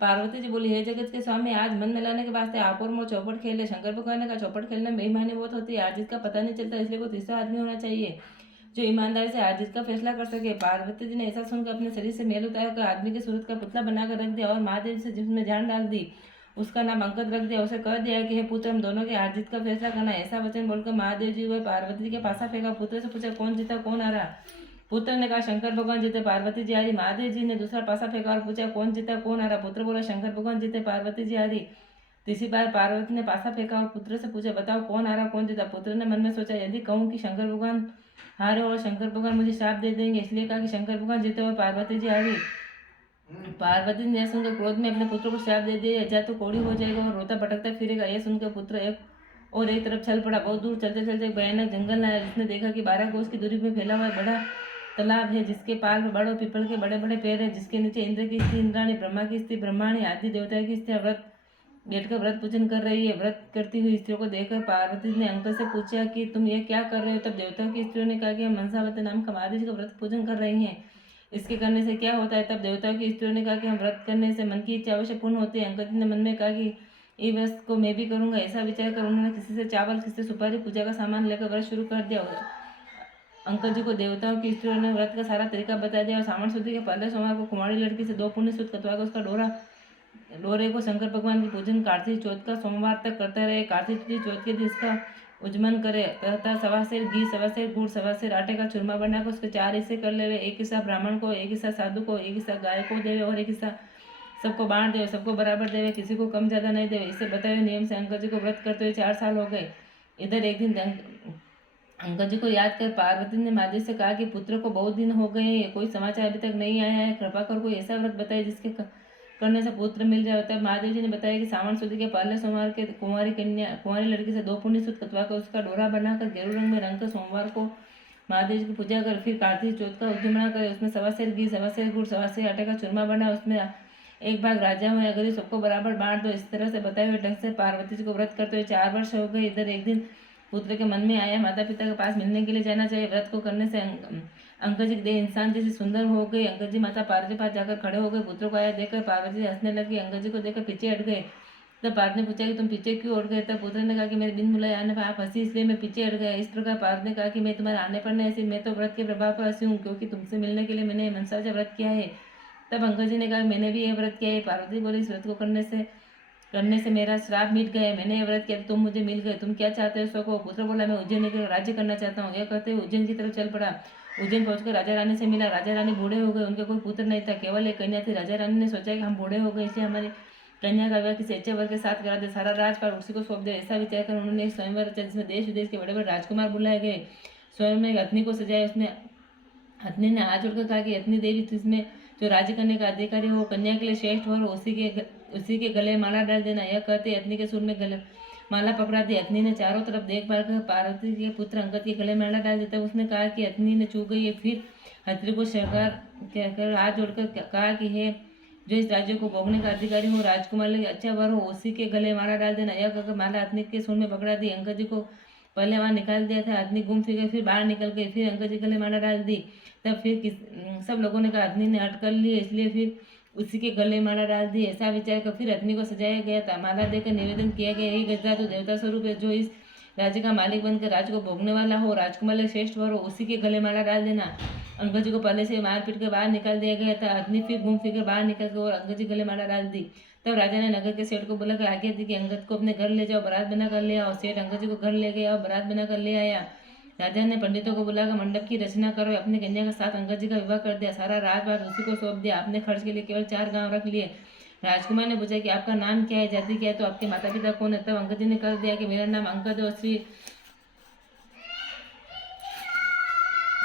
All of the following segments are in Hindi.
पार्वती जी बोली, हे जगत के स्वामी, आज मन मिलाने के वास्ते आप और मोर चौपट खेले। शंकर भगवान ने कहा, चौपट खेलने में बेईमानी बहुत होती है, हार जीत का पता नहीं चलता, इसलिए कोई तीसरा आदमी होना चाहिए जो ईमानदारी से हार जीत का फैसला कर सके। पार्वती जी ने ऐसा सुनकर अपने शरीर से मेल उतारकर आदमी के सूरत का पुतला बनाकर रख दिया और महादेव से जिसमें जान डाल दी, उसका नाम अंकद रख दिया। उसे कह दिया कि हे पुत्र, हम दोनों की हार जीत का फैसला करना। ऐसा वचन बोलकर महादेव जी वह पार्वती जी के पासा फेंका। पुत्र से पूछा, कौन जीता कौन हारा? पुत्र ने कहा, शंकर भगवान जीते, पार्वती जी हारी। महादेव जी ने दूसरा पासा फेंका और पूछा, कौन जीता कौन हारा? पुत्र बोला, शंकर भगवान जीते, पार्वती जी हारी। तीसरी बार पार्वती ने पासा फेंका और पुत्र से पूछा, बताओ कौन हारा कौन जीता? पुत्र ने मन में सोचा, यदि कहूँ कि शंकर भगवान हारे और शंकर भगवान मुझे श्राप दे देंगे, इसलिए कहा कि शंकर भगवान जीते और पार्वती जी हारी। पार्वती ने यह सुनकर क्रोध में अपने पुत्र को श्राप दे दिया, या तो कोढ़ी हो जाएगा और रोता भटकता फिरेगा। यह सुनकर पुत्र एक तरफ चल पड़ा। बहुत दूर चलते चलते एक भयानक जंगल आया। उसने देखा कि 12 कोस की दूरी पर फैला हुआ बड़ा तालाब है, जिसके पार में बड़ों पीपल के बड़े बड़े पेड़ है, जिसके नीचे इंद्र की स्त्री इंद्राणी, ब्रह्मा की स्त्री ब्रह्माणी, आदि देवता की स्त्री व्रत बैठकर व्रत पूजन कर रही है। व्रत करती हुई स्त्रियों को देखकर पार्वती ने अंकल से पूछा कि तुम ये क्या कर रहे हो? तब देवताओं की स्त्रियों ने कहा कि हम मनसावती नाम का महादेव का व्रत पूजन कर रही हैं, इसके करने से क्या होता है? तब देवताओं की स्त्रियों ने कहा कि हम व्रत करने से मन की इच्छा अवश्य पूर्ण होती है। अंकल जी ने मन में कहा कि ये व्रत को मैं भी करूंगा। ऐसा विचार कर उन्होंने किसी से चावल, किसी से सुपारी, पूजा का सामान लेकर व्रत शुरू कर दिया। अंकल जी को देवताओं की स्त्रियों ने व्रत का सारा तरीका बता दिया और सावन शुद्धि के पहले सोमवार को कुमारी लड़की से 2 पुण्य सूत कतवा कर उसका डोरे को शंकर भगवान की पूजन कार्तिक चौथ का सोमवार तक करते रहे। कार्तिक चौथ के दिन इसका उजमन करे तथा 1.25 सेर घी, 1.25 सेर गुड़, 1.25 सेर आटे का चूरमा बनाकर उसके 4 हिस्से कर लेवे। एक हिस्सा ब्राह्मण को, एक हिस्सा साधु को, एक हिस्सा गाय को देवे और एक हिस्सा सबको बांट देवे। सबको बराबर देवे, किसी को कम ज्यादा नहीं देवे। इससे बताए हुए नियम से अंकल जी को व्रत करते हुए 4 साल हो गए। इधर एक दिन अंकल जी को याद कर पार्वती ने महादेव से कहा कि पुत्र को बहुत दिन हो गए हैं, कोई समाचार अभी तक नहीं आया है, कृपा कर कोई ऐसा व्रत बताए जिसके करने से पुत्र मिल जाए। तब महादेव जी ने बताया कि सावन शुद्धि के पहले सोमवार के कुंवारी लड़की से 2 पुण्य सूत कतवा कर उसका डोरा बनाकर गेरू रंग में रंग कर सोमवार को महादेव जी की पूजा कर फिर कार्तिक चौथ का उद्यमना करे। उसमें 1.25 सेर घी, 1.25 सेर गुड़, 1.25 सेर आटे का चूरमा बना, उसमें एक भाग राजा हुए, अगर सबको बराबर बांट दो। इस तरह से बताए हुए ढंग से पार्वती जी को व्रत करते हुए 4 वर्ष हो गए। इधर एक दिन पुत्र के मन में आया, माता पिता के पास मिलने के लिए जाना चाहिए। व्रत को करने से अंकल जी की देह इंसान जैसी सुंदर हो गई। अंकल जी माता पार्वती के पास जाकर खड़े हो गए। पुत्र को आया देखकर पार्वती जी हंसने लगी। अंकल जी को देखकर पीछे हट गए। तब पार्वती ने पूछा कि तुम पीछे क्यों हट गए? तब पुत्र ने कहा कि मेरे बिन बुलाए आने पर आप हंसी, इसलिए मैं पीछे हट गया। इस प्रकार पार्वती ने कहा कि मैं तुम्हारे आने पर नहीं हंसी, मैं तो व्रत के प्रभाव पर हंसी हूँ, क्योंकि तुमसे मिलने के लिए मैंने मनसा से व्रत किया है। तब अंकल जी ने कहा, मैंने भी यह व्रत किया है। पार्वती बोली, इस व्रत को करने से मेरा श्राप मिट गया। मैंने ये व्रत किया, तुम मुझे मिल गए। तुम क्या चाहते हो सको? पुत्र बोला, मैं उज्जैन के राज्य करना चाहता हूँ। यह कहते हुए उज्जैन की तरफ चल पड़ा। उज्जैन पहुंचकर राजा रानी से मिला। राजा रानी बूढ़े हो गए, उनके कोई पुत्र नहीं था, केवल एक कन्या थी। राजा रानी ने सोचा कि हम बूढ़े हो गए, इसलिए हमारी कन्या का विवाह किसी अच्छे वर्ग के साथ करा दे, सारा राजपाट उसी को सौंप दे। ऐसा विचार कर उन्होंने एक स्वयंवर रचा, जिसमें देश विदेश के बड़े बड़े राजकुमार बुलाए गए। स्वयं में एक अग्नि को सजाया। उसने हथनी ने हाथ जोड़कर कहा कि हथनी देवी, जिसमें जो राज्य करने का अधिकारी हो, कन्या के लिए श्रेष्ठ हो, उसी के गले माला डाल देना। यह कहते हथनी के सुर में गले माला पकड़ा दी। हथनी ने चारों तरफ देखभाल कर पार्वती के पुत्र अंगद के गले माला डाल देता। उसने कहा कि हथनी ने चूक गई है। फिर हथनी को सरकार कहकर हाथ जोड़कर कहा कि हे जो इस राज्य को भोगने का अधिकारी हो, राजकुमार लगे अच्छा वर हो, उसी के गले माला डाल देना। यह कहकर माला हथनी के सुर में पकड़ा दी। अंकज जी को पहले वहां निकाल दिया था। हथनी घूम फिर गई, फिर बाहर निकल गई। फिर अंकज जी गले माला डाल दी। तब फिर सब लोगों ने कहा हथनी ने हट कर ली, इसलिए फिर उसी के गले माला डाल दी। ऐसा विचार कर फिर हथनी को सजाया गया था। माला देकर निवेदन किया गया, यही गजरा तो देवता स्वरूप है, जो इस राज्य का मालिक बनकर राज्य को भोगने वाला हो, राजकुमार श्रेष्ठ वर हो, उसी के गले माला डाल देना। अंकज जी को पहले से मार पीट कर बाहर निकाल दिया गया था। हथनी फिर घूम फिर कर बाहर निकल कर और अंकज जी गले माला डाल दी। तब राजा ने नगर के सेठ को बुलाकर आज्ञा दी कि अंगद को अपने घर ले जाओ, बारात बना कर ले आओ। सेठ अंगद जी को घर ले गया और बारात बना कर ले आया। राजा ने पंडितों को बुलाकर मंडप की रचना करो, अपनी कन्या के साथ अंगद जी का विवाह कर दिया। सारा राजपाट उसी को सौंप दिया। आपने खर्च के लिए केवल 4 गांव रख लिए। राजकुमार ने पूछा कि आपका नाम क्या है, जाति क्या है, तो आपके माता पिता कौन है? तब अंगद जी ने कर दिया कि मेरा नाम अंगद और श्री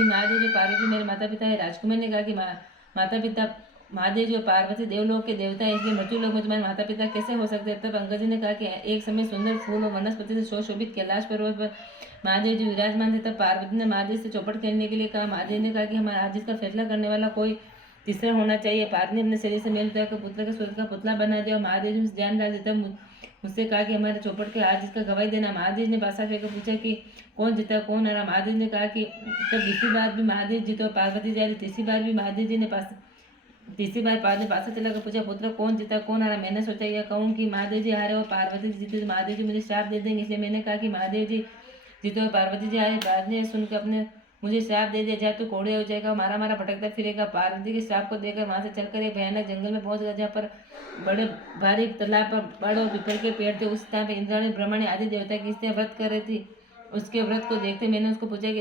महादेव जी पार्वती मेरे माता पिता है। राजकुमार ने कहा कि माता पिता महादेव जी और पार्वती देवलोक के देवता है, इसलिए मृत्यु लोक में तुम्हारे माता पिता कैसे हो सकते हैं? तब अंगद जी ने कहा कि एक समय सुंदर फूल और वनस्पति से सुशोभित कैलाश पर्वत पर महादेव जी विराजमान थे। तब पार्वती ने महादेव से चौपट खेलने के लिए कहा। महादेव ने कहा कि हमारा आज इसका फैसला करने वाला कोई तीसरा होना चाहिए। पार्वती ने अपने शरीर से मेल कर पुत्र के सूरत का पुतला बना दिया और महादेव जी से जान डाल दी। तब मुझसे कहा कि हमारे चौपट के आज इसका गवाही देना। महादेव ने बासा फेंकर पूछा कि कौन जीता कौन हारा? महादेव ने कहा कि तब दूसरी बार भी महादेव जीते और पार्वती जा रही। तीसरी बार भी महादेव जी ने तीसरी बार पाद ने पासा चलाकर पूछा, पुत्र कौन जीता कौन हारा? मैंने सोचा यह कहूँ कि महादेव जी हारे और पार्वती जी जीते तो महादेव जी मुझे श्राप दे देंगे, इसलिए मैंने कहा कि महादेव जी जीते और पार्वती जी हारे। पाद ने सुनकर अपने मुझे श्राप दे दिया, जा तू कोड़े हो जाएगा, मारा मारा भटकता फिरेगा। पार्वती के श्राप को देकर वहां से चलकर एक भयानक जंगल में पहुंच गया, जहाँ पर बड़े भारी तालाब पर बड़े और पीपल के पेड़ थे। उस टाइम पे इंद्राणी ब्रह्मणी आदि देवता की स्त्रियां व्रत कर रही थी। उसके व्रत को देखते मैंने उसको पूछा कि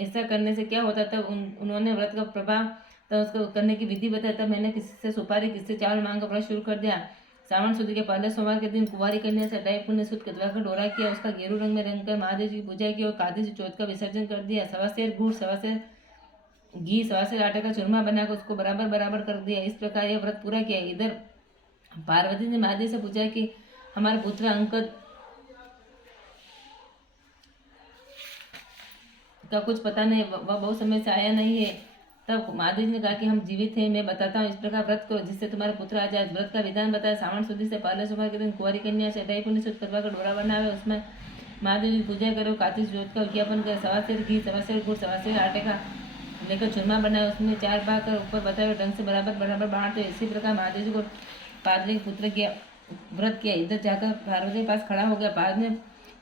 ऐसा करने से क्या होता? तब उन्होंने व्रत का प्रभाव तब उसको करने की विधि बताई। तब मैंने किसी से सुपारी किससे चावल मांग कर व्रत शुरू कर दिया। सावन शुद्ध के पहले सोमवार के दिन कुंवारी कन्या से अटाई पुण्य सुध कतवा का डोरा किया, उसका गेरू रंग में रंग कर महादेव जी की पूजा की और कार्तिक चौथ का विसर्जन कर दिया। सवा सेर गुड़, सवा सेर घी, सवा सेर आटे का चूरमा बनाकर उसको बराबर बराबर कर दिया। इस प्रकार यह व्रत पूरा किया। इधर पार्वती ने महादेव से पूछा कि हमारे पुत्र अंकद का कुछ पता नहीं, वह बहुत समय से आया नहीं है। तब महादेव ने कहा कि हम जीवित हैं, मैं बताता हूँ, इस प्रकार व्रत करो जिससे तुम्हारे पुत्र आ जाए। व्रत का विधान बताया। सावन शुद्धि से पहले सोमवार के दिन कुंवारी कन्या से अटाई पुण्य शुद्ध करवा का डोरा बनावे, उसमें महादेव जी पूजा करो, कार्तिक ज्योत का विज्ञापन करे, सवा सेर घी, सवा सेर गुड़, सवा सेर आटे का लेकर चूरमा बनाए, उसमें 4 भाग कर ऊपर बताए हुए ढंग से बराबर बराबर बांटते। इसी प्रकार महादेव जी को पार्वती के पुत्र किया व्रत किया। इधर जाकर पार्वती के पास खड़ा हो गया। पार्वती ने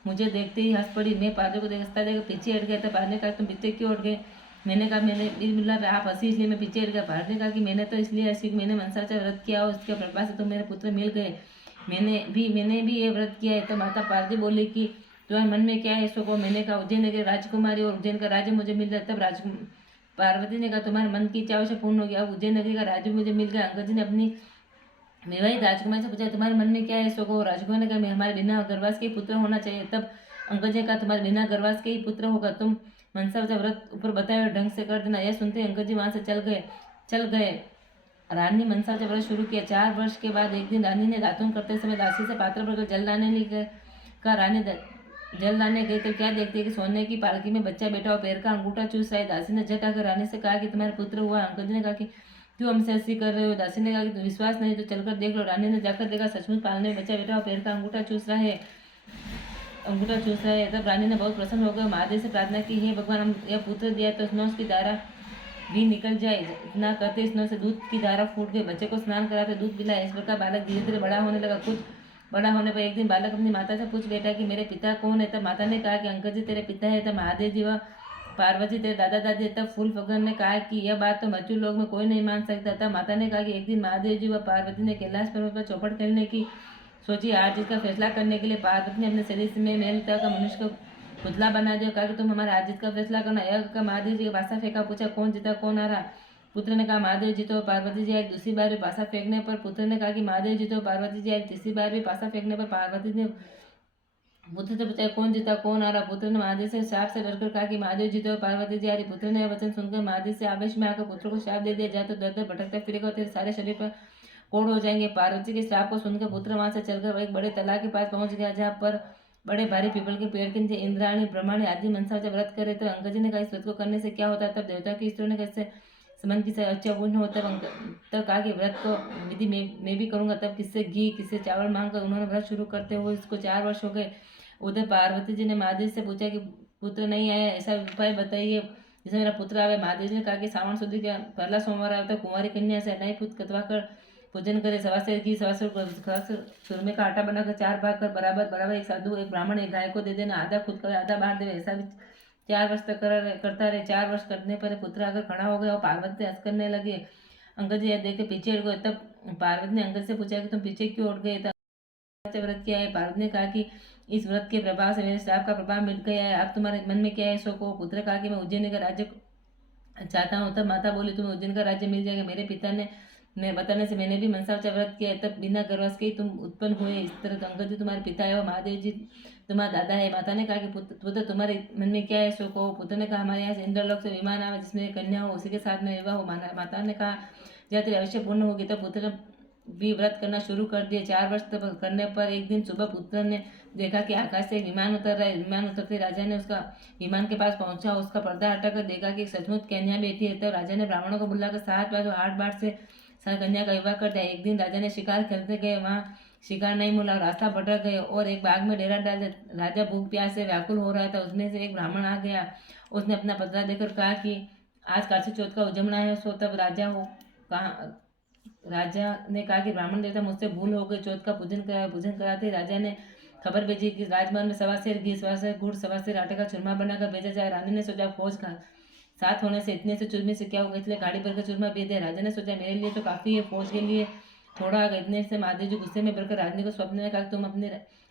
मुझे देखते ही हंस पड़ी। मैं पार्वती को देखता देखकर पीछे हट गया था। पार्वती ने कहा तुम पीछे क्यों हट गए? मैंने कहा मैंने बिल्ला आप हंसी इसलिए मैं पीछे हट गया। पार्वती ने कहा कि मैंने तो इसलिए हंसी कि मैंने मनसा व्रत किया और उसके प्रभाव से तो मेरे पुत्र मिल गए। मैंने भी ये व्रत किया है। तो माता पार्वती बोली कि तुम्हारे मन में क्या है इसको कहो। मैंने कहा उज्जैन की राजकुमारी और उज्जैन का राज्य मुझे मिल जाए। तब पार्वती ने कहा तुम्हारे मन की इच्छा से पूर्ण हो गया, अब उज्जैन नगरी का राज्य मुझे मिल गया। अंगद जी ने अपनी विवाहित राजकुमारी से पूछा तुम्हारे मन में क्या है इसको कहो। राजकुमार ने कहा मैं हमारे बिना गर्भास के ही पुत्र होना चाहिए। तब अंगद जी ने कहा तुम्हारे बिना गर्भास के ही पुत्र होगा, तुम मनसा व्रत ऊपर बताए हुए ढंग से कर देना। यह सुनते अंगद जी वहां से चल गए। रानी मनसा व्रत शुरू किया। 4 वर्ष के बाद एक दिन रानी ने दातुन करते समय दासी से पात्र भरकर जल लाने का रानी जल लाने गई तो क्या देखती है कि सोने की पालकी में बच्चा बैठा हुआ पैर का अंगूठा चूस रहा है। दासी ने झट आकर रानी से कहा कि तुम्हारे पुत्र हुआ। अंकल जी ने कहा कि क्यों हमसे ऐसी कर रहे हो? दासी ने कहा कि विश्वास नहीं तो चलकर देख लो। रानी ने जाकर देखा सचमुच पालने में बच्चा बैठा हुआ पैर का अंगूठा चूस रहा है। तब रानी ने बहुत प्रसन्न होकर महादेव से प्रार्थना की, हे भगवान हम यह पुत्र दिया तो स्नो की धारा भी निकल जाए। इतना करते स्नो से दूध की धारा फूट गई। बच्चे को स्नान कराते दूध पिलाया। इस प्रकार बालक धीरे धीरे बड़ा होने लगा। कुछ बड़ा होने पर एक दिन बालक अपनी माता से पूछ बैठा कि मेरे पिता कौन है? तब माता ने कहा कि अंकल जी तेरे पिता है। तब महादेव जी व पार्वती तेरे दादा दादी। तब फूल फगन ने कहा कि यह बात तो मृत्यु लोग में कोई नहीं मान सकता। तब माता ने कहा कि एक दिन महादेव जी व पार्वती ने कैलाश पर्वत पर चौपट खेलने की सोची। हार जीत का फैसला करने के लिए पार्वती ने अपने शरीर में मेल का मनुष्य को पुतला बना दिया। कहा कि तुम हमारे हार जीत का फैसला करना। यह का महादेव जी के पासा फेंका। पूछा कौन जीता कौन हारा? पुत्र ने कहा महादेव जी तो पार्वती जी आई। दूसरी बार भी पासा फेंकने पर पुत्र ने कहा कि महादेव जी तो पार्वती जी आई। तीसरी बार भी पासा फेंकने पर पार्वती ने पुत्र से पूछा कौन जीता कौन हारा? पुत्र ने महादेव से शाप से डरकर कहा कि महादेव जी तो पार्वती जी आ रही। पुत्र ने यह वचन सुनकर महादेव से आवेश में आकर पुत्र को शाप दे दिया, जा तो दर दर भटकता फिरेगा और तेरे सारे शरीर पर कोड़ हो जाएंगे। पार्वती के श्राप को सुनकर पुत्र वहां से चलकर एक बड़े तालाब के पास पहुंच गया, जहाँ पर बड़े भारी पीपल के पेड़ के नीचे इंद्राणी ब्रह्माणी आदि मनसा जब व्रत करे तो अंगद जी ने कहा इस व्रत को करने से क्या होता है? तब देवता की स्त्रियों ने कैसे संबंध की अच्छा पूर्ण होता है। तब कहा कि व्रत को विधि मैं भी करूंगा। तब किससे घी किससे चावल मांग कर उन्होंने व्रत शुरू करते हुए इसको 4 वर्ष हो गए। उधर पार्वती जी ने महादेव से पूछा कि पुत्र नहीं आया, ऐसा उपाय बताइए जिससे मेरा पुत्र आवे। महादेव जी ने कहा कि सावन शुद्धि का पहला सोमवार आता है, कुंवारी कन्या से अनाई पुत कतवा कर पूजन करे। सवा सेर घी सवा सेर चूरमे का आटा बनाकर 4 भाग कर बराबर बराबर एक साधु एक ब्राह्मण एक गाय को दे देना। आधा खुद कर आधा बांट देवे। ऐसा भी 4 वर्ष तक करता रहे। 4 वर्ष करने पर पुत्र आकर खड़ा हो गया और पार्वती हंस करने लगे। अंगद जी देख के पीछे हट गए। तब पार्वती ने अंगद से पूछा कि तुम पीछे क्यों हट गए? व्रत किया है। पार्वती ने कहा कि इस व्रत के प्रभाव से मेरे श्राप का प्रभाव मिट गया है। अब तुम्हारे मन में क्या है सो को? पुत्र कहा कि मैं उज्जैन का राज्य चाहता हूँ। तब माता बोली तुम्हें उज्जैन का राज्य मिल जाएगा। मेरे पिता ने बताने से मैंने भी मनसावचा व्रत किया है, तब बिना गर्भवास के ही तुम उत्पन्न हुए। इस तरह तो अंगद जी तुम्हारे पिता है और महादेव जी तुम्हारा दादा है। माता ने कहा कि पुत्र तुम्हारे मन में क्या है सो कहो। पुत्र ने कहा हमारे यहाँ से इंद्रलोक से विमान आवे जिसमें कन्या हो, उसी के साथ में विवाह हो। माता ने कहा जब तेरी अवश्य पूर्ण होगी। तब पुत्र भी व्रत करना शुरू कर दिए। 4 वर्ष तक करने पर एक दिन सुबह पुत्र ने देखा कि आकाश से एक विमान उतर रहा है। विमान उतरते राजा ने उसका विमान के पास पहुंचा, उसका पर्दा हटाकर देखा कि एक सचमुच कन्या बैठी है। तो राजा ने ब्राह्मणों को बुलाकर 7 बार 8 बार से कन्या का विवाह कर दिया। एक दिन राजा ने शिकार खेलते गए, वहाँ शिकार नहीं मिला, रास्ता भटक गए और एक बाग में डेरा डाल दिया। राजा भूख प्यास से व्याकुल हो रहा था। उसमें से एक ब्राह्मण आ गया। उसने अपना पतरा देकर कहा कि आज कार्तिक चौथ का उजमना है। सो तब राजा कहा राजा ने कहा कि ब्राह्मण देवता मुझसे भूल हो गई, चौथ का पूजन कराते राजा ने खबर भेजी कि राजमहल में 1.25 घी, 1.25 गुड़, 1.25 आटे का चूरमा बनाकर भेजा जाए। रानी ने सोचा फौज का साथ होने से इतने से चूरमे से क्या होगा, इसलिए गाड़ी भरकर चूरमा भेज दिया। राजा ने सोचा मेरे लिए तो काफ़ी है, फौज के लिए थोड़ा होगा। इतने से महादेव जी गुस्से में भरकर रानी को स्वप्न में कहा तुम अपनी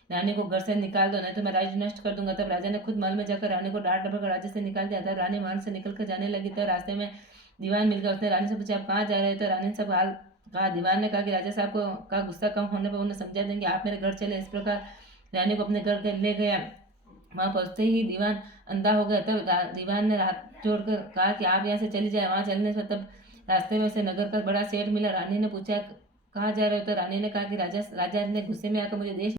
रानी को घर से निकाल दो, नहीं तो मैं राज्य नष्ट कर दूंगा। तब राजा ने खुद महल में जाकर रानी को डांट डपट राज्य से निकाल दिया। तब रानी महल से निकल कर जाने लगी, तो रास्ते में दीवान मिल गया। उसने रानी से पूछा आप कहाँ जा रहे हो, तो रानी ने सब हाल कहा। दीवान ने कहा कि राजा साहब को का गुस्सा कम होने पर उन्हें समझा देंगे, आप मेरे घर चले। इस प्रकार रानी को अपने घर ले गया। वहाँ पहुँचते ही दीवान अंधा हो गया। तब दीवान ने हाथ जोड़कर कहा कि आप यहाँ से चली जाए। वहाँ चलने से तब रास्ते में से नगर का बड़ा सेठ मिला। रानी ने पूछा कहाँ जा रहे हो, तो रानी ने कहा कि राजा ने गुस्से में आकर मुझे देश